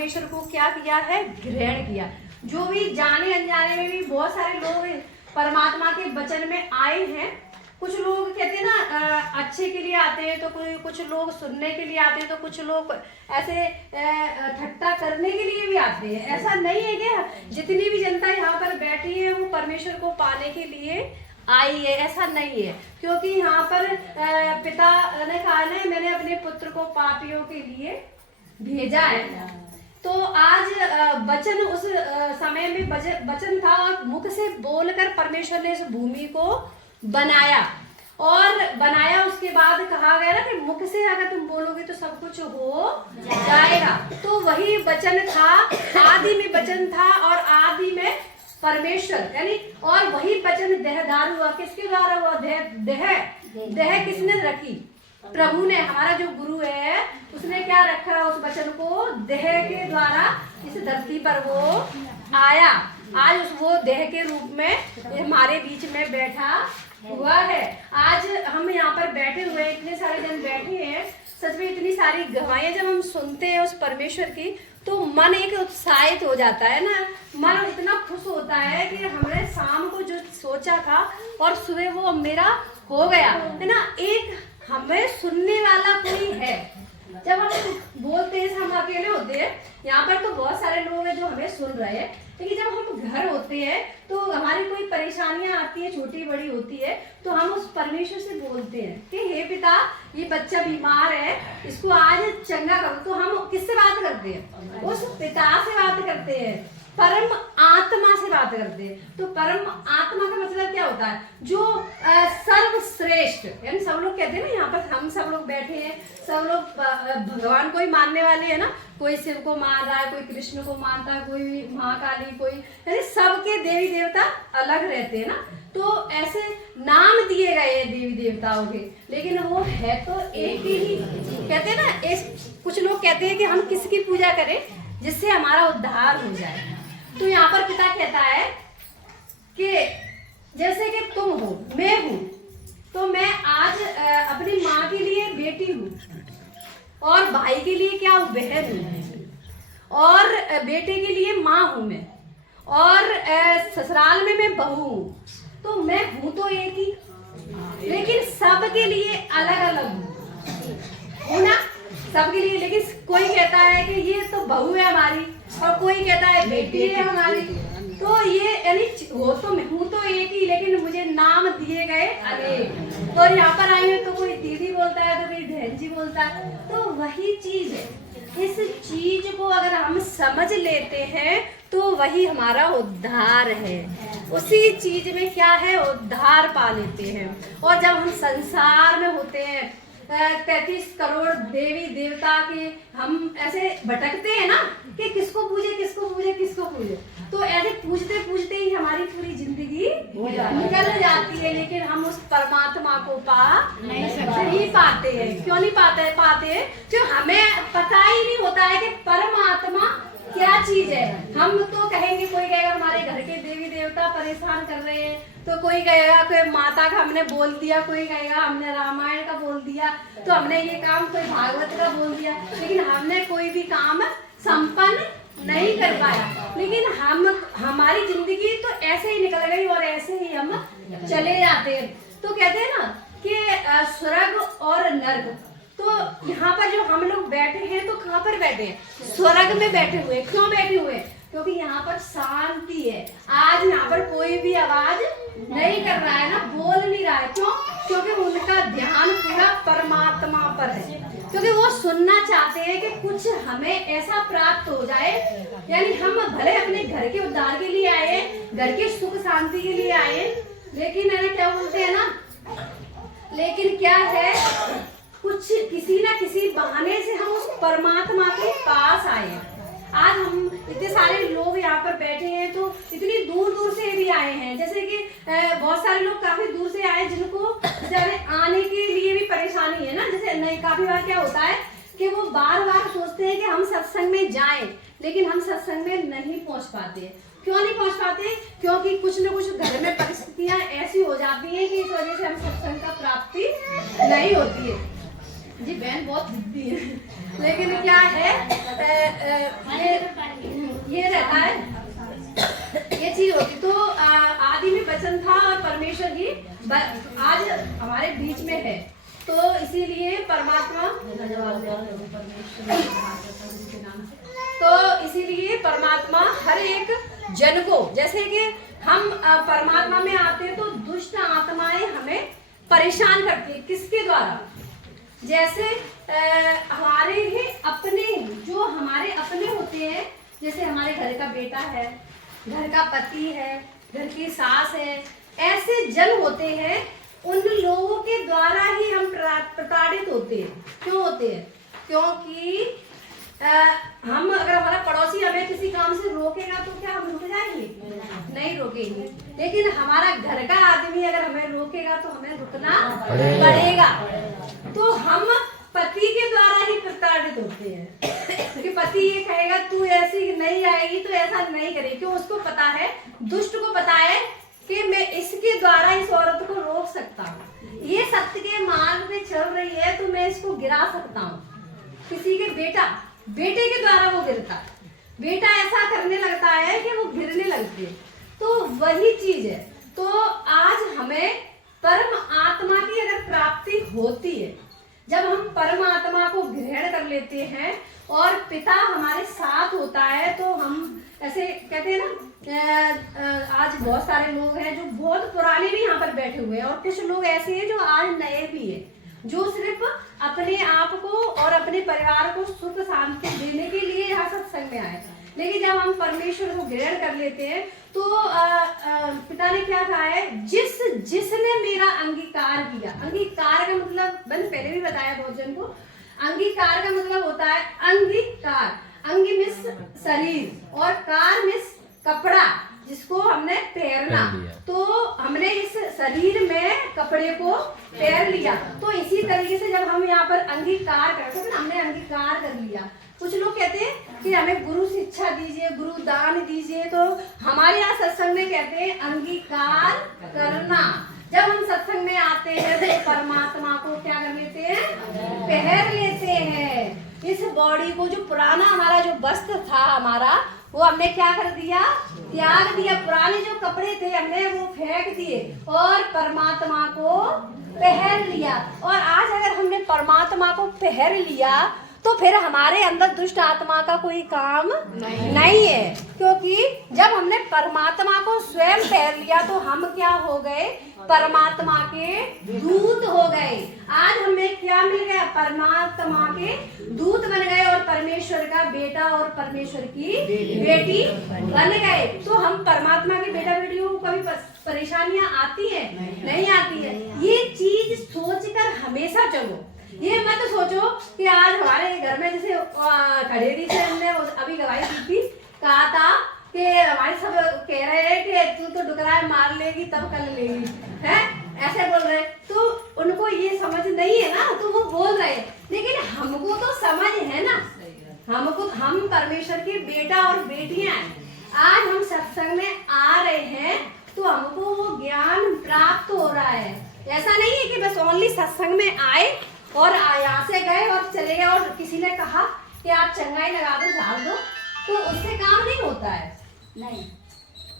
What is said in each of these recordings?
परमेश्वर को क्या किया है, ग्रहण किया। जो भी जाने अनजाने में भी बहुत सारे लोग परमात्मा के वचन में आए हैं। कुछ लोग कहते हैं ना अच्छे के लिए आते हैं, तो कुछ लोग सुनने के लिए आते हैं, तो कुछ लोग ऐसे ठट्टा करने के लिए भी आते हैं। ऐसा नहीं है क्या जितनी भी जनता यहाँ पर बैठी है वो परमेश्वर को पाने के लिए आई है? ऐसा नहीं है, क्योंकि यहाँ पर पिता ने कहा ना, मैंने अपने पुत्र को पापियों के लिए भेजा है। तो आज वचन उस समय में वचन था और मुख से बोलकर परमेश्वर ने इस भूमि को बनाया। और बनाया उसके बाद कहा गया ना कि मुख से अगर तुम बोलोगे तो सब कुछ हो जाएगा। तो वही वचन था, आदि में वचन था और आदि में परमेश्वर, यानी और वही वचन देहधार हुआ। किसके द्वारा हुआ? देह किसने रखी? प्रभु ने, हमारा जो गुरु है उसने क्या रखा? उस वचन को देह के द्वारा इस धरती पर वो आया। आज वो देह के रूप में हमारे बीच में बैठा हुआ है। आज हम यहाँ पर बैठे हुए, इतने सारे जन बैठे हैं, सच में इतनी सारी गवाहियां जब हम सुनते हैं उस परमेश्वर की, तो मन एक उत्साहित हो जाता है ना, मन इतना खुश होता है कि हमने शाम को जो सोचा था और सुबह वो मेरा हो गया है ना। एक हमें सुनने वाला कोई है। जब हम बोलते हैं, हम अकेले होते हैं, यहाँ पर तो बहुत सारे लोग हैं जो हमें सुन रहे हैं, लेकिन जब हम घर होते हैं तो हमारी कोई परेशानियां आती है, छोटी बड़ी होती है, तो हम उस परमेश्वर से बोलते हैं कि हे पिता, ये बच्चा बीमार है, इसको आज चंगा करो। तो हम किससे बात करते हैं? उस पिता से बात करते हैं, परम आत्मा से बात करते हैं। तो परम आत्मा का मतलब क्या होता है? जो सर्वश्रेष्ठ, यानी सब लोग कहते हैं ना, यहाँ पर हम सब लोग बैठे हैं, सब लोग भगवान को ही मानने वाले हैं ना। कोई शिव को मान रहा है, कोई कृष्ण को मानता है, कोई महाकाली, कोई, यानी सबके देवी देवता अलग रहते हैं ना। तो ऐसे नाम दिए गए हैं देवी देवताओं के, लेकिन वो है तो एक ही। कहते हैं ना, कुछ लोग कहते हैं कि हम किसकी पूजा करें जिससे हमारा उद्धार हो जाए। तो यहाँ पर पिता कहता है कि जैसे कि तुम हो, मैं हूं, तो मैं आज अपनी माँ के लिए बेटी हूँ, और भाई के लिए क्या हूँ? बहन हूँ, और बेटे के लिए माँ हूँ मैं, और ससुराल में मैं बहू हूँ। तो मैं हूँ तो एक ही, लेकिन सबके लिए अलग अलग हूँ ना, सबके लिए। लेकिन कोई कहता है कि ये तो बहू है हमारी, और कोई कहता है बेटी है हमारी। तो ये यानी वो तो मैं हूँ तो एक ही, लेकिन मुझे नाम दिए गए अनेक। और यहाँ पर आए हैं तो कोई दीदी बोलता है, तो कोई बहन जी बोलता है। तो वही चीज है, इस चीज को अगर हम समझ लेते हैं तो वही हमारा उद्धार है। उसी चीज में क्या है? उद्धार पा लेते हैं। और जब हम संसार में होते हैं, 33 करोड़ देवी देवता के हम ऐसे भटकते हैं ना कि किसको पूजे, किसको पूजे, किसको पूजे। तो ऐसे पूजते पूजते ही हमारी पूरी जिंदगी निकल जाती है, लेकिन हम उस परमात्मा को पा नहीं पाते हैं। क्यों नहीं पाते हैं? जो हमें पता ही नहीं होता है कि परमात्मा क्या चीज है। हम तो कहेंगे, कोई कहेगा हमारे घर के देवी देवता परेशान कर रहे हैं, तो कोई कहेगा कोई माता का हमने बोल दिया, कोई कहेगा हमने रामायण का बोल दिया, तो हमने ये काम, कोई भागवत का बोल दिया, लेकिन हमने कोई भी काम संपन्न नहीं कर पाया। लेकिन हमारी जिंदगी तो ऐसे ही निकल गई और ऐसे ही हम चले जाते हैं। तो कहते हैं ना कि स्वर्ग और नर्क। तो यहाँ पर जो हम लोग बैठे हैं, तो कहाँ पर बैठे हैं? स्वर्ग में बैठे हुए। क्यों बैठे हुए? क्योंकि यहाँ पर शांति है। आज यहाँ पर कोई भी आवाज नहीं कर रहा है ना, बोल नहीं रहा है। क्यों? क्योंकि उनका ध्यान पूरा परमात्मा पर है, क्योंकि वो सुनना चाहते हैं कि कुछ हमें ऐसा प्राप्त हो जाए। यानी हम भले अपने घर के उद्धार के लिए आए, घर के सुख शांति के लिए आए, लेकिन है ना, क्या बोलते हैं ना, लेकिन क्या है, कुछ किसी ना किसी बहाने से हम उस परमात्मा के पास आए। आज हम इतने सारे लोग यहाँ पर बैठे हैं, तो इतनी दूर दूर से भी आए हैं। जैसे कि बहुत सारे लोग काफी दूर से आए, जिनको आने के लिए भी परेशानी है ना। जैसे नहीं, काफी बार क्या होता है कि वो बार बार सोचते हैं कि हम सत्संग में जाएं, लेकिन हम सत्संग में नहीं पहुंच पाते। क्यों नहीं पहुंच पाते? क्योंकि कुछ न कुछ घर में परिस्थितियां ऐसी हो जाती हैं कि इस वजह से हम सत्संग का प्राप्ति नहीं होती है। जी बहन बहुत जिद्दी है, लेकिन क्या है ये रहता है, ये चीज होती। तो आदि में वचन था और परमेश्वर ही आज हमारे बीच में है, तो इसीलिए परमात्मा, तो इसीलिए परमात्मा हर एक जन को, जैसे कि हम परमात्मा में आते हैं तो दुष्ट आत्माएं हमें परेशान करती है। किसके द्वारा? जैसे हमारे ही अपने, जो हमारे अपने होते हैं, जैसे हमारे घर का बेटा है, घर का पति है, घर की सास है, ऐसे जन होते हैं, उन लोगों के द्वारा ही हम प्रताड़ित होते हैं। क्यों होते हैं? क्योंकि हम, अगर हमारा पड़ोसी हमें किसी काम से रोकेगा तो क्या हम रुक जाएंगे? नहीं रोकेंगे। लेकिन हमारा घर का आदमी अगर हमें रोकेगा तो हमें रुकना पड़ेगा। तो हम पति के द्वारा ही प्रताड़ित होते हैं कि पति ये कहेगा तू ऐसी नहीं आएगी तो ऐसा नहीं करेगी, क्यों? उसको पता है, दुष्ट को पता है कि मैं इसके द्वारा इस औरत को रोक सकता हूँ, ये सत्य के मार्ग पे चल रही है तो मैं इसको गिरा सकता हूँ। किसी के बेटे के द्वारा वो गिरता है, बेटा ऐसा करने लगता है कि वो गिरने लगते हैं। तो वही चीज है। तो आज हमें परम आत्मा की अगर प्राप्ति होती है, जब हम परमात्मा को ग्रहण कर लेते हैं और पिता हमारे साथ होता है, तो हम ऐसे कहते हैं ना, आज बहुत सारे लोग हैं जो बहुत पुराने भी यहाँ पर बैठे हुए हैं, और कुछ लोग ऐसे हैं जो आज नए भी हैं, जो सिर्फ अपने आप को और अपने परिवार को सुख शांति देने के लिए यहाँ सत्संग में आए। लेकिन जब हम परमेश्वर को ग्रहण कर लेते हैं तो पिता ने क्या कहा है? जिसने मेरा अंगीकार किया। अंगीकार का मतलब मैंने पहले भी बताया बहुत जन को, अंगीकार का मतलब होता है अंगीकार, अंगी मिस शरीर और कार मिस कपड़ा, जिसको हमने पहनना। तो हमने इस शरीर में कपड़े को पहन लिया। तो इसी तरीके से जब हम यहाँ पर अंगीकार करते हैं, हमने अंगीकार कर लिया। कुछ लोग कहते हैं कि हमें गुरु शिक्षा दीजिए, गुरु दान दीजिए, तो हमारे यहाँ सत्संग में कहते हैं अंगीकार करना। जब हम सत्संग में आते हैं तो परमात्मा को क्या कर लेते हैं? पहन लेते हैं। इस बॉडी को, जो पुराना हमारा जो वस्त्र था हमारा, वो हमने क्या कर दिया? त्याग दिया। पुराने जो कपड़े थे हमने वो फेंक दिए और परमात्मा को पहन लिया। और आज अगर हमने परमात्मा को पहन लिया तो फिर हमारे अंदर दुष्ट आत्मा का कोई काम नहीं है, क्योंकि जब हमने परमात्मा को स्वयं पहन लिया तो हम क्या हो गए? परमात्मा के दूत हो गए। आज हमें क्या मिल गया? परमात्मा के दूत बन गए और परमेश्वर का बेटा और परमेश्वर की बेटी बन गए। तो हम परमात्मा के बेटा बेटियों को कभी परेशानियां आती है? नहीं आती है। ये चीज सोचकर हमेशा चलो। ये मत सोचो कि आज हमारे घर में, जैसे खड़ेरी से हमने अभी गवाही दी थी, कहा था कि हमारे सब कह रहे हैं कि तू तो डुकराए मार लेगी तब कर लेगी, है ऐसे बोल रहे। तो उनको ये समझ नहीं है ना, तो वो बोल रहे हैं। लेकिन हमको तो समझ है ना, हम परमेश्वर के बेटा और बेटियां हैं। आज हम सत्संग में आ रहे हैं तो हमको वो ज्ञान प्राप्त हो रहा है। ऐसा नहीं है कि बस ओनली सत्संग में आए और यहाँ से गए और चले गए और किसी ने कहा कि आप चंगाई लगा दो, झाड़ दो, तो उससे काम नहीं होता है। नहीं,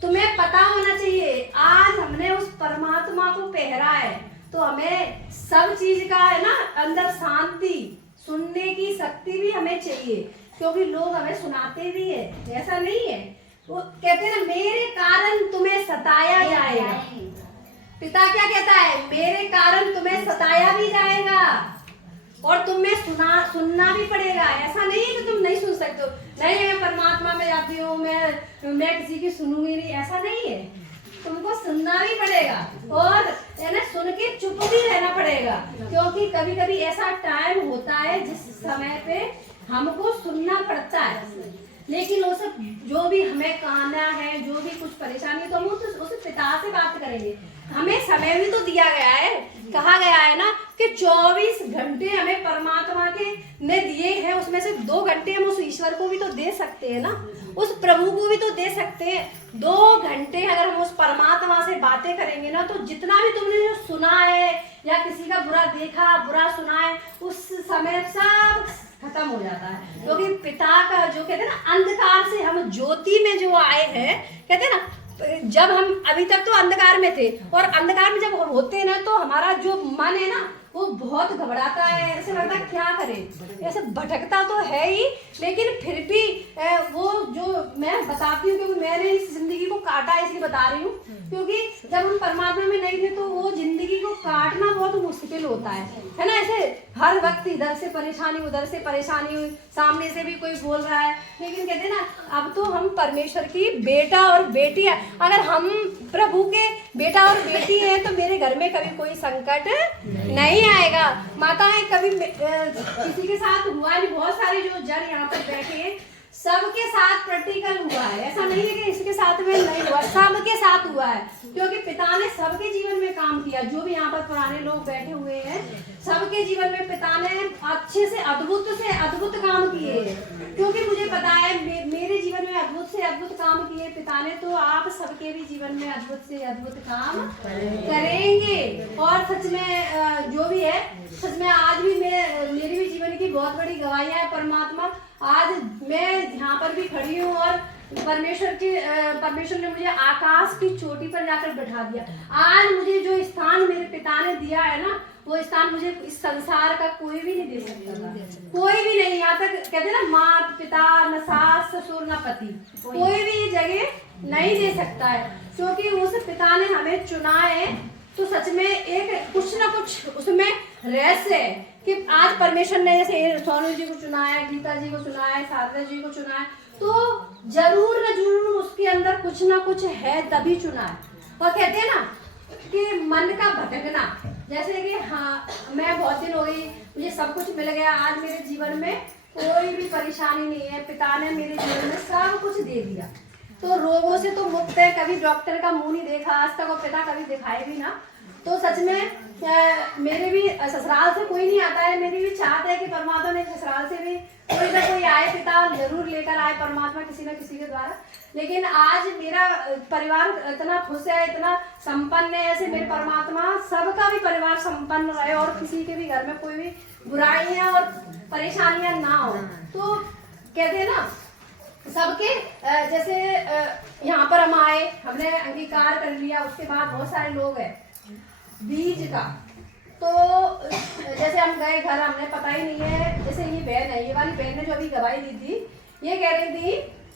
तुम्हें पता होना चाहिए। आज हमने उस परमात्मा को पहरा है तो हमें सब चीज का है ना अंदर शांति, सुनने की शक्ति भी हमें चाहिए, क्योंकि लोग हमें सुनाते भी है। ऐसा नहीं है, वो कहते हैं मेरे कारण तुम्हें सताया जाएगा। पिता क्या कहता है? मेरे कारण तुम्हें सताया भी जाएगा और तुम्हें सुनना भी पड़ेगा। ऐसा नहीं है कि तुम नहीं सुन सकते हो। नहीं, मैं परमात्मा में जाती हूँ, मैं किसी की सुनूंगी नहीं, ऐसा नहीं है। तुमको सुनना भी पड़ेगा और है ना, सुन के चुप भी रहना पड़ेगा, क्योंकि कभी कभी ऐसा टाइम होता है जिस समय पे हमको सुनना पड़ता है। लेकिन वो सब जो भी हमें कहना है, जो भी कुछ परेशानी, तो हम उस पिता से बात करेंगे। हमें समय भी तो दिया गया है, कहा गया है ना कि 24 घंटे हमें परमात्मा के ने दिए हैं, उसमें से 2 घंटे हम उस ईश्वर को भी तो दे सकते हैं ना, उस प्रभु को भी तो दे सकते हैं। 2 घंटे अगर हम उस परमात्मा से बातें करेंगे ना, तो जितना भी तुमने जो सुना है या किसी का बुरा देखा, बुरा सुना है, उस समय सब खत्म हो जाता है। क्योंकि पिता का जो कहते हैं ना, अंधकार से हम ज्योति में जो आए हैं, कहते हैं ना, जब हम अभी तक तो अंधकार में थे, और अंधकार में जब होते हैं ना, तो हमारा जो मन है ना वो बहुत घबराता है, ऐसे लगता है क्या करें, ऐसे भटकता तो है ही, लेकिन फिर भी वो जो मैं बताती हूँ, क्योंकि मैंने इस जिंदगी को काटा इसलिए बता रही हूँ, क्योंकि जब हम परमात्मा में नहीं थे तो वो जिंदगी को काटना बहुत मुश्किल होता है ना। ऐसे हर वक्त इधर से परेशानी, उधर से परेशानी, सामने से भी कोई बोल रहा है, लेकिन कहते हैं ना, अब तो हम परमेश्वर की बेटा और बेटी है। अगर हम प्रभु के बेटा और बेटी हैं तो मेरे घर में कभी कोई संकट नहीं आएगा। माता है, कभी किसी के साथ हुआ नहीं, बहुत सारे जो जन यहाँ पर बैठे हैं सबके साथ प्रैक्टिकल हुआ है, ऐसा नहीं है कि इसके साथ में नहीं हुआ, सबके साथ हुआ है, क्योंकि पिता ने सबके जीवन में काम किया। जो भी यहाँ पर पुराने लोग बैठे हुए हैं, सबके जीवन में पिता ने अच्छे से अद्भुत काम किए, क्योंकि मुझे पता है मेरे जीवन में अद्भुत से अद्भुत काम किए पिता ने, तो आप सबके भी जीवन में अद्भुत से अद्भुत काम करेंगे। और सच में जो भी है, सच में आज भी मेरी भी जीवन की बहुत बड़ी गवाही है परमात्मा। आज मैं यहाँ पर भी खड़ी हूँ और परमेश्वर ने मुझे आकाश की चोटी पर जाकर बैठा दिया। आज मुझे जो स्थान मेरे पिता ने दिया है ना, वो स्थान मुझे इस संसार का कोई भी नहीं दे सकता था, कोई भी नहीं। यहाँ तक कहते हैं ना, माँ पिता न सास ससुर न पति, कोई भी ये जगह नहीं दे सकता है, क्योंकि उस पिता ने हमें चुना है। तो सच में एक कुछ ना कुछ उसमें रहस्य है कि आज परमेश्वर ने जैसे सोनू जी को चुना है, गीता जी को चुना है, शारदा जी को चुना है, तो जरूर न जरूर उसके अंदर कुछ ना कुछ है, तभी चुना है। और कहते हैं ना कि मन का भटकना, जैसे कि हाँ, मैं बहुत दिन हो गई, मुझे सब कुछ मिल गया, आज मेरे जीवन में कोई भी परेशानी नहीं है, पिता ने मेरे जीवन में सब कुछ दे दिया, तो रोगों से तो मुक्त है, कभी डॉक्टर का मुंह नहीं देखा आज तक, और पिता कभी दिखाए भी ना। तो सच में मेरे भी ससुराल से कोई नहीं आता है, मेरी भी चाहत है कि परमात्मा ने ससुराल से भी कोई ना कोई आए, पिता जरूर लेकर आए परमात्मा किसी न किसी के द्वारा। लेकिन आज मेरा परिवार इतना खुश है, इतना संपन्न है, ऐसे मेरे परमात्मा सबका भी परिवार संपन्न रहे और किसी के भी घर में कोई भी बुराइयां और परेशानियां ना हो। तो कहते हैं ना, सबके जैसे यहाँ पर हम आए, हमने अंगीकार कर लिया, उसके बाद बहुत सारे लोग हैं बीज का, तो जैसे हम गए घर, हमने पता ही नहीं है, जैसे ये बहन है, ये वाली बहन ने जो अभी गवाही दी थी, ये कह रही थी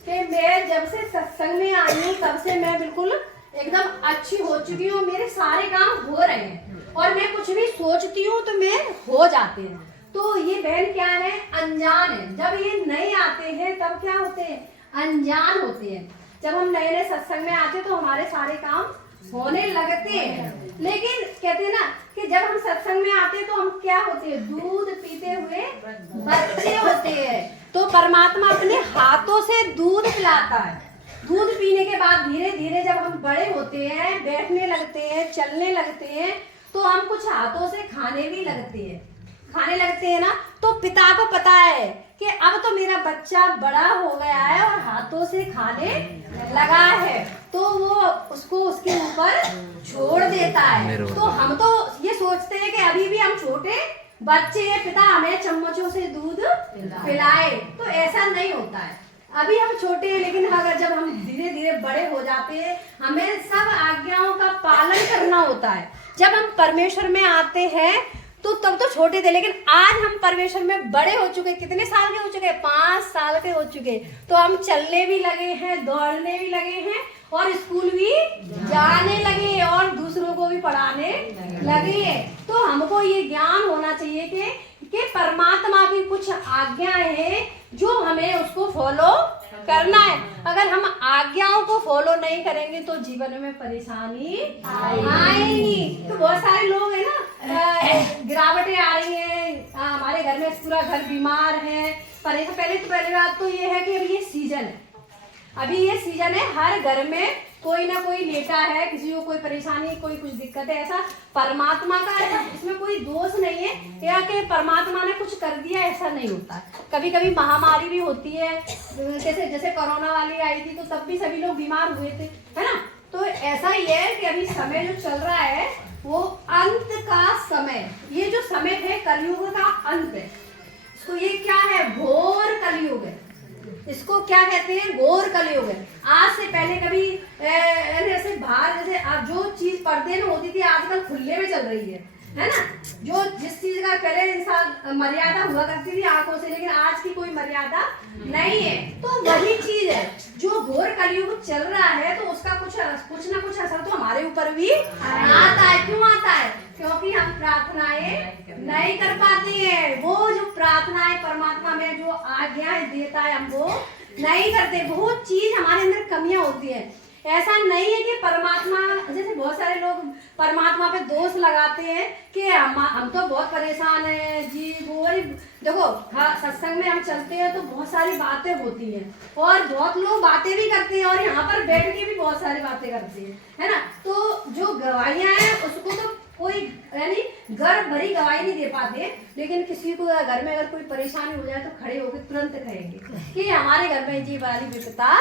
कि मैं जब से सत्संग में आई हूँ तब से मैं बिल्कुल एकदम अच्छी हो चुकी हूँ, मेरे सारे काम हो रहे हैं और मैं कुछ भी सोचती हूँ तो मैं हो जाते हैं। तो ये बहन क्या है, अनजान है। जब ये नए आते हैं तब क्या होते हैं, अनजान होते हैं। जब हम नए नए सत्संग में आते हैं तो हमारे सारे काम होने लगते हैं, लेकिन कहते हैं ना कि जब हम सत्संग में आते हैं तो हम क्या होते हैं, दूध पीते हुए बच्चे होते हैं। तो परमात्मा अपने हाथों से दूध पिलाता है, दूध पीने के बाद धीरे धीरे जब हम बड़े होते हैं, बैठने लगते हैं, चलने लगते हैं, तो हम कुछ हाथों से खाने भी खाने लगते हैं ना। तो पिता को पता है कि अब तो मेरा बच्चा बड़ा हो गया है और हाथों से खाने लगा है, तो वो उसको उसके ऊपर छोड़ देता है। तो हम तो ये सोचते हैं कि अभी भी हम छोटे बच्चे हैं, पिता हमें चम्मचों से दूध पिलाए, तो ऐसा नहीं होता है। अभी हम छोटे हैं, लेकिन अगर जब हम धीरे धीरे बड़े हो जाते हैं, हमें सब आज्ञाओं का पालन करना होता है। जब हम परमेश्वर में आते हैं तो तब तो छोटे थे, लेकिन आज हम परमेश्वर में बड़े हो चुके। कितने साल के हो चुके हैं, 5 साल के हो चुके, तो हम चलने भी लगे हैं, दौड़ने भी लगे हैं और स्कूल भी जाने लगे और दूसरों को भी पढ़ाने लगे हैं। तो हमको ये ज्ञान होना चाहिए कि परमात्मा की कुछ आज्ञाएं हैं जो हमें उसको फॉलो करना है। अगर हम आज्ञाओं को फॉलो नहीं करेंगे तो जीवन में परेशानी आएगी। तो बहुत सारे लोग हैं ना, गिरावटें आ रही हैं, हमारे घर में पूरा घर बीमार है। पहले बात तो ये है कि अब ये सीजन है, अभी ये सीजन है, हर घर में कोई ना कोई लेटा है, किसी को कोई परेशानी, कोई कुछ दिक्कत है। ऐसा परमात्मा का इसमें कोई दोष नहीं है या कि परमात्मा ने कुछ कर दिया, ऐसा नहीं होता। कभी कभी महामारी भी होती है, जैसे कोरोना वाली आई थी तो तब भी सभी लोग बीमार हुए थे, है ना। तो ऐसा ही है कि अभी समय जो चल रहा है वो अंत का समय, ये जो समय है कलयुग का अंत है। तो ये क्या है, घोर कलयुग है। इसको क्या कहते हैं, घोर कलयुग है। आज से पहले कभी ऐसे बाहर जैसे जो चीज पर्दे में होती थी आजकल खुले में चल रही है ना। जो जिस चीज का पहले इंसान मर्यादा हुआ करती थी आंखों से, लेकिन आज की कोई मर्यादा नहीं है। तो वही चीज है जो घोर कलयुग चल रहा है, तो उसका कुछ ना कुछ असर तो हमारे ऊपर भी आता है। क्यों आता है, क्योंकि हम प्रार्थनाएं नहीं कर पाते हैं। वो जो प्रार्थनाएं परमात्मा में जो आज्ञाएं देता है हम वो नहीं करते। बहुत चीज हमारे अंदर कमियां होती है। ऐसा नहीं है कि परमात्मा, जैसे बहुत सारे लोग परमात्मा पे दोष लगाते हैं कि हम तो बहुत परेशान हैं जी, वो देखो सत्संग में हम चलते हैं तो बहुत सारी बातें होती हैं और बहुत लोग बातें भी करते हैं और यहाँ पर बैठ के भी बहुत सारी बातें करते हैं, है ना। तो जो गवाहियां हैं उसको तो कोई यानी गर्व भरी गवाही नहीं दे पाते, लेकिन किसी को घर में अगर कोई परेशानी हो जाए तो खड़े होकर तुरंत कहेंगे कि हमारे घर में जी वाली विपदा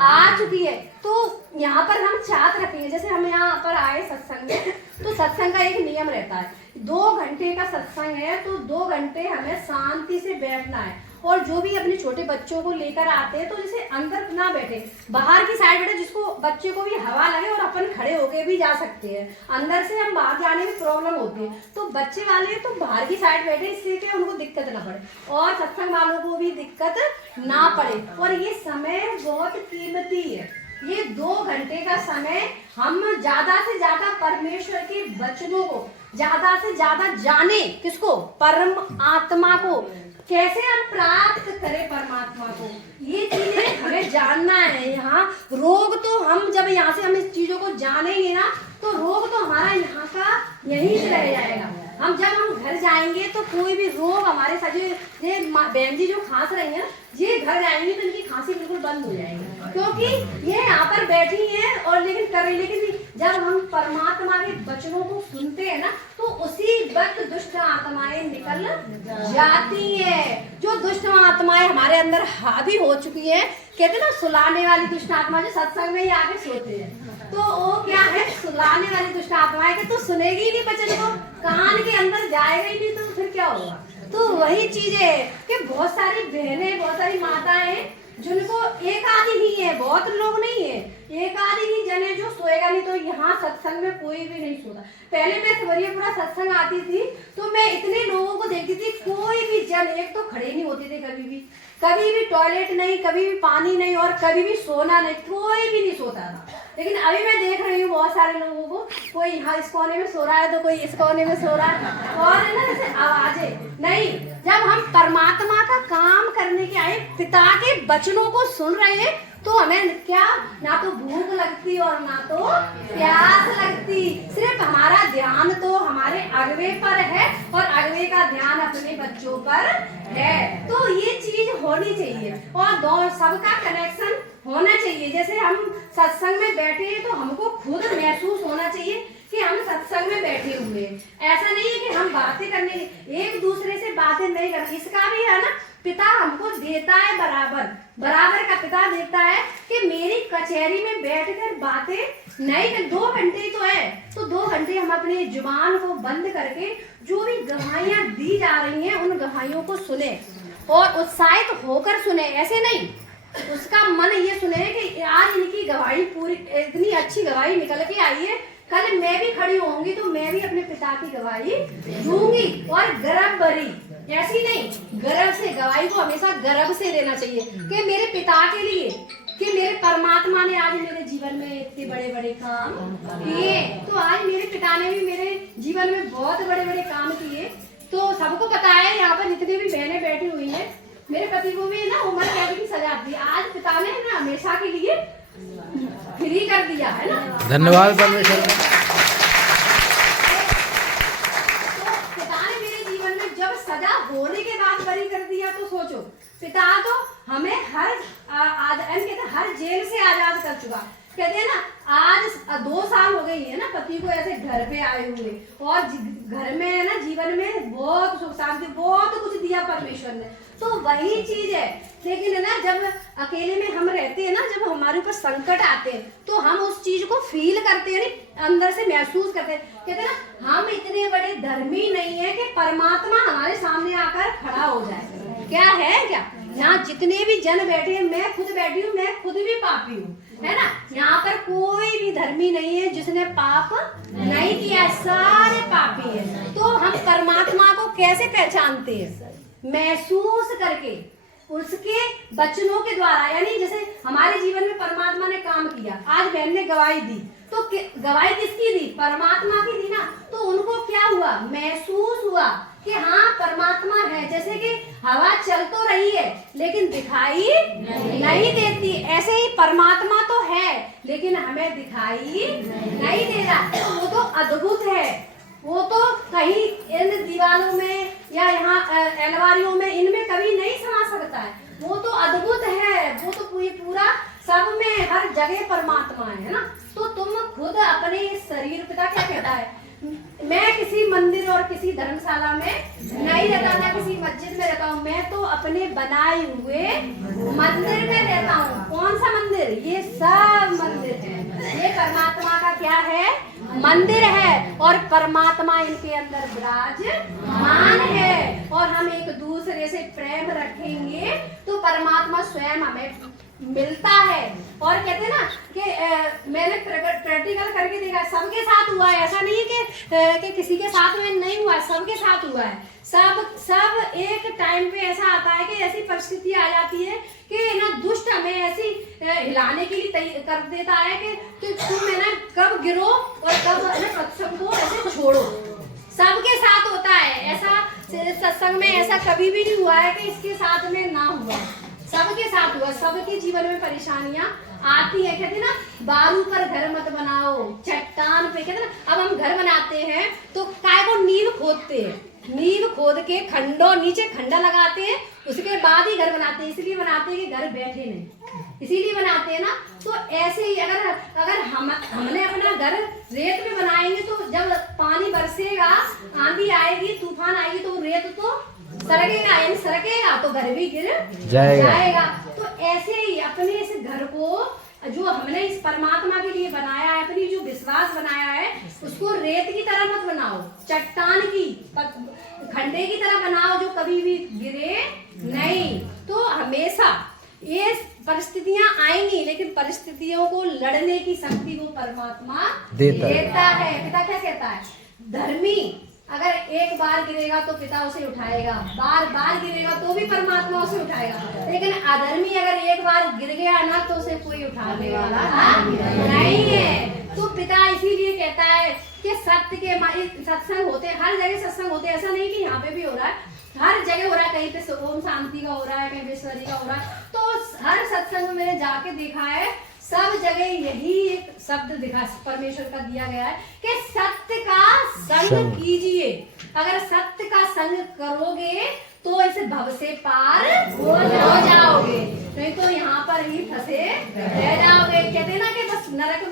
आ चुकी है। तो यहाँ पर हम चाहत रखेंगे, जैसे हम यहाँ पर आए सत्संग में, तो सत्संग का एक नियम रहता है, 2 घंटे का सत्संग है तो 2 घंटे हमें शांति से बैठना है। और जो भी अपने छोटे बच्चों को लेकर आते हैं तो जैसे अंदर ना बैठे, बाहर की साइड बैठे, जिसको बच्चे को भी हवा लगे और अपन खड़े होके भी जा सकते हैं। अंदर से हम बाहर जाने में प्रॉब्लम होती है, तो बच्चे वाले तो बाहर की साइड बैठे, इससे कि उनको दिक्कत ना पड़े और सत्संग वालों को भी दिक्कत ना पड़े। और ये समय बहुत कीमती है, ये 2 घंटे का समय हम ज्यादा से ज्यादा परमेश्वर के वचनों को ज्यादा से ज्यादा जाने, किसको, परम आत्मा को, कैसे हम प्राप्त करें परमात्मा को, ये चीजें हमें जानना है। यहाँ रोग तो हम जब यहाँ से हम इस चीजों को जानेंगे ना, तो रोग तो हमारा यहाँ का यहीं से रह जाएगा। हम जब हम घर जाएंगे तो कोई भी रोग हमारे साथ, ये बहन जी जो खांस रही है, ये घर जाएंगी तो इनकी खांसी बिल्कुल बंद हो जाएगी, क्योंकि ये यहाँ पर बैठी है और लेकिन कर रही। लेकिन जब हम परमात्मा के वचनों को सुनते हैं ना, तो उसी वक्त दुष्ट आत्माएं निकल जाती है। जो दुष्ट आत्माएं हमारे अंदर हावी हो चुकी है, कहते ना सुलाने वाली दुष्ट आत्मा, जो सत्संग में ही आके सोते हैं, तो वो क्या है, सुलाने वाली दुष्ट आत्माएं कि तू सुनेगी नहीं वचन को, कान के अंदर जाएगा ही नहीं, तो फिर क्या होगा। तो वही चीज है कि बहुत सारी बहनें, बहुत सारी माताएं जिनको एक आधी ही है, बहुत लोग नहीं है, एक आधी ही जन है जो सोएगा नहीं। तो यहाँ सत्संग में कोई भी नहीं सोता। पहले मैं सवरियापुरा सत्संग आती थी तो मैं इतने लोगों को देखती थी, कोई भी जन एक तो खड़े नहीं होते थे, कभी भी टॉयलेट नहीं, कभी भी पानी नहीं और कभी भी सोना नहीं, कोई भी नहीं सोता था। लेकिन अभी मैं देख रही हूँ बहुत सारे लोगों को, कोई यहाँ इस कोने में सो रहा है तो कोई इस कोने में सो रहा है, और है ना जैसे आवाजें नहीं। जब हम परमात्मा का काम करने के आए, पिता के वचनों को सुन रहे हैं, तो हमें क्या, ना तो भूख लगती और ना तो प्यास लगती। सिर्फ हमारा ध्यान तो हमारे अगवे पर है और अगवे का ध्यान अपने बच्चों पर है। तो ये चीज होनी चाहिए और सबका कनेक्शन होना चाहिए। जैसे हम सत्संग में बैठे हैं तो हमको खुद महसूस होना चाहिए कि हम सत्संग में बैठे हुए हैं। ऐसा नहीं है कि हम बातें करने, एक दूसरे से बातें नहीं कर, इसका भी है ना, पिता हमको देता है बराबर का पिता देता है कि मेरी कचहरी में बैठकर बातें नहीं कर। 2 घंटे तो है, तो 2 घंटे हम अपने जुबान को बंद करके जो भी गवाहियां दी जा रही हैं उन गवाहियों को सुने और उत्साहित होकर सुने। ऐसे नहीं, उसका मन ये सुने कि आज इनकी गवाही पूरी, इतनी अच्छी गवाही निकल के आई है, कल मैं भी खड़ी होंगी तो मैं भी अपने पिता की गवाही दूंगी। और गर्व भरी, ऐसी नहीं, गर्व से, गवाही को हमेशा गर्व से देना चाहिए कि मेरे पिता के लिए, कि मेरे परमात्मा ने आज मेरे जीवन में इतने बड़े बड़े काम किए। तो आज मेरे पिता ने भी मेरे जीवन में बहुत बड़े बड़े काम किए। तो सबको पता है, यहाँ पर जितनी भी बहनें बैठी हुई हैं, मेरे पति को भी ना उम्र कैद की सजा दी, आज पिता ने ना हमेशा के लिए फ्री कर दिया है ना। धन्यवाद परमेश्वर। तो पिता ने मेरे जीवन में जब सजा होने के बाद बरी कर दिया, तो सोचो पिता तो हमें हर जेल से आजाद कर चुका। कहते हैं ना आज 2 साल हो गई है ना पति को ऐसे घर पे आए हुए, और घर में है ना जीवन में बहुत सुख शांति बहुत कुछ दिया परमेश्वर ने, तो वही चीज है। लेकिन है ना जब अकेले में हम रहते हैं ना, जब हमारे ऊपर संकट आते हैं तो हम उस चीज को फील करते हैं, अंदर से महसूस करते हैं। कहते हैं ना हम इतने बड़े धर्मी नहीं है कि परमात्मा हमारे सामने आकर खड़ा हो जाए। क्या है क्या यहाँ जितने भी जन बैठे हैं, मैं खुद बैठी हूँ, मैं खुद भी पापी हूँ, है ना। यहाँ पर कोई भी धर्मी नहीं है जिसने पाप नहीं किया, सारे पापी हैं। तो हम परमात्मा को कैसे पहचानते हैं? महसूस करके, उसके वचनों के द्वारा। यानी जैसे हमारे जीवन में परमात्मा ने काम किया, आज बहन ने गवाही दी, तो गवाही किसकी दी? परमात्मा की दी ना। तो उनको क्या हुआ? महसूस हुआ कि हाँ परमात्मा है। जैसे कि हवा चल तो रही है लेकिन दिखाई नहीं देती, ऐसे ही परमात्मा तो है लेकिन हमें दिखाई नहीं दे रहा। वो तो अद्भुत है, वो तो कहीं इन दीवारों में या यहाँ अलमारियों में इनमें कभी नहीं समा सकता है। वो तो अद्भुत है, वो तो पूरा सब में हर जगह परमात्मा है ना। तो तुम खुद अपने शरीर, पिता क्या कहता है, मैं किसी मंदिर और किसी धर्मशाला में नहीं रहता, ना किसी मस्जिद में रहता हूँ, मैं तो अपने बनाए हुए मंदिर में रहता हूँ। कौन सा मंदिर? ये सब मंदिर है, ये परमात्मा का क्या है? मंदिर है। और परमात्मा इनके अंदर विराजमान है। और हम एक दूसरे से प्रेम रखेंगे तो परमात्मा स्वयं हमें मिलता है। और कहते हैं ना कि मैंने प्रैक्टिकल करके देखा, सबके साथ हुआ है। ऐसा नहीं है कि किसी के साथ में नहीं हुआ, सबके साथ हुआ है। सब एक टाइम पे ऐसा आता है कि ऐसी परिस्थिति आ जाती है कि ना दुष्ट हमें ऐसी हिलाने के लिए कर देता है कि तुम है ना कब गिरो और कब है ना सत्संग को ऐसे छोड़ो। सबके साथ होता है ऐसा। सत्संग में ऐसा कभी भी नहीं हुआ है कि इसके साथ में ना हुआ, सबके साथ हुआ। सबके जीवन में परेशानियां आती है। कहते ना बारू पर घर मत बनाओ, चट्टान पे। कहते ना अब हम घर बनाते हैं तो काय को नींव खोदते हैं, नींव खोद के खंडों नीचे खंडा लगाते हैं, उसके बाद ही घर बनाते हैं। इसलिए बनाते हैं कि घर बैठे नहीं, इसीलिए बनाते हैं ना। तो ऐसे ही अगर हमने अपना घर रेत में बनाएंगे तो जब पानी बरसेगा, आंधी आएगी, तूफान आएगी तो रेत तो सरकेगा तो घर भी गिर जाएगा। तो ऐसे ही अपने इस घर को जो हमने इस परमात्मा के लिए बनाया है, अपनी जो विश्वास बनाया है, उसको रेत की तरह मत बनाओ, चट्टान की खंडे की तरह बनाओ जो कभी भी गिरे नहीं। तो हमेशा ये परिस्थितियां आएंगी लेकिन परिस्थितियों को लड़ने की शक्ति वो परमात्मा देता है। पिता क्या कहता है? धर्मी अगर एक बार गिरेगा तो पिता उसे उठाएगा, बार बार गिरेगा तो भी परमात्मा उसे उठाएगा। लेकिन अधर्मी अगर एक बार गिर गया ना तो उसे कोई उठाने वाला नहीं है। तो पिता इसीलिए कहता है कि सत्य के सत्संग होते हैं, हर जगह सत्संग होते हैं। ऐसा नहीं कि यहाँ पे भी हो रहा है, हर जगह हो रहा है। कहीं पे ओम शांति का हो रहा है, कहीं विश्वरी का हो रहा है। तो हर सत्संग में मैंने जाके देखा है, सब जगह यही एक शब्द दिखा परमेश्वर का दिया गया है कि सत्य का संग कीजिए। अगर सत्य का संग करोगे तो इस भव से पार हो जाओगे, नहीं तो यहाँ पर ही फंसे रह जाओगे। कहते ना कि बस नरक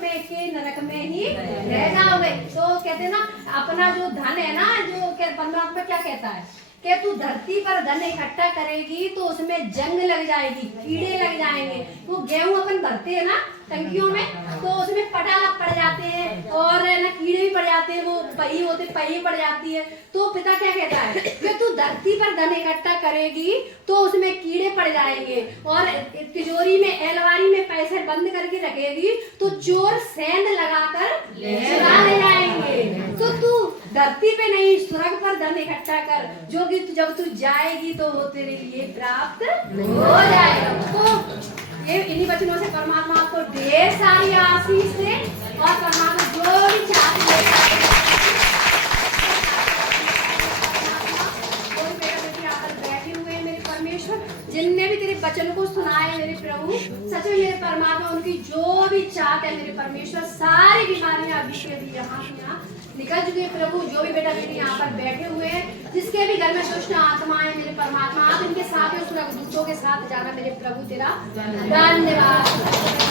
में ही रह जाओगे। तो कहते ना अपना जो धन है ना, जो परमात्मा क्या कहता है कि तू धरती पर धन इकट्ठा करेगी तो उसमें जंग लग जाएगी, कीड़े लग जाएंगे। वो गेहूं अपन भरते हैं ना टंकियों में, तो उसमें पटाला पड़ जाते हैं और ना कीड़े भी पड़ जाते हैं, वो पही पड़ जाती है। तो पिता क्या कहता है कि तू धरती पर धन इकट्ठा करेगी तो उसमें कीड़े पड़ जाएंगे, और तिजोरी में अलमारी में पैसे बंद करके रखेगी तो चोर सेंध लगाकर चुरा ले जाएंगे। तो तू धरती पे नहीं, स्वर्ग पर धन इकट्ठा कर, जो कि जब तू जाएगी तो वो तेरे लिए प्राप्त हो जाएगा। तो ये इन्हीं वचनों से परमात्मा आपको ढेर सारी आशीष दे, और परमात्मा जो भी चाहते हैं बैठे हुए हैं मेरे परमेश्वर, जिनने भी तेरे वचन को सुना है मेरे प्रभु, सच में मेरे परमात्मा उनकी जो भी चाहते हैं मेरे परमेश्वर, सारी बीमारियां अभी से भी यहाँ निकल चुकी है प्रभु। जो भी बेटा बेटी यहाँ पर बैठे हुए हैं, जिसके भी घर में दुष्ट आत्माएं मेरे परमात्मा, आप इनके साथ दूतों के साथ जाना मेरे प्रभु तेरा धन्यवाद।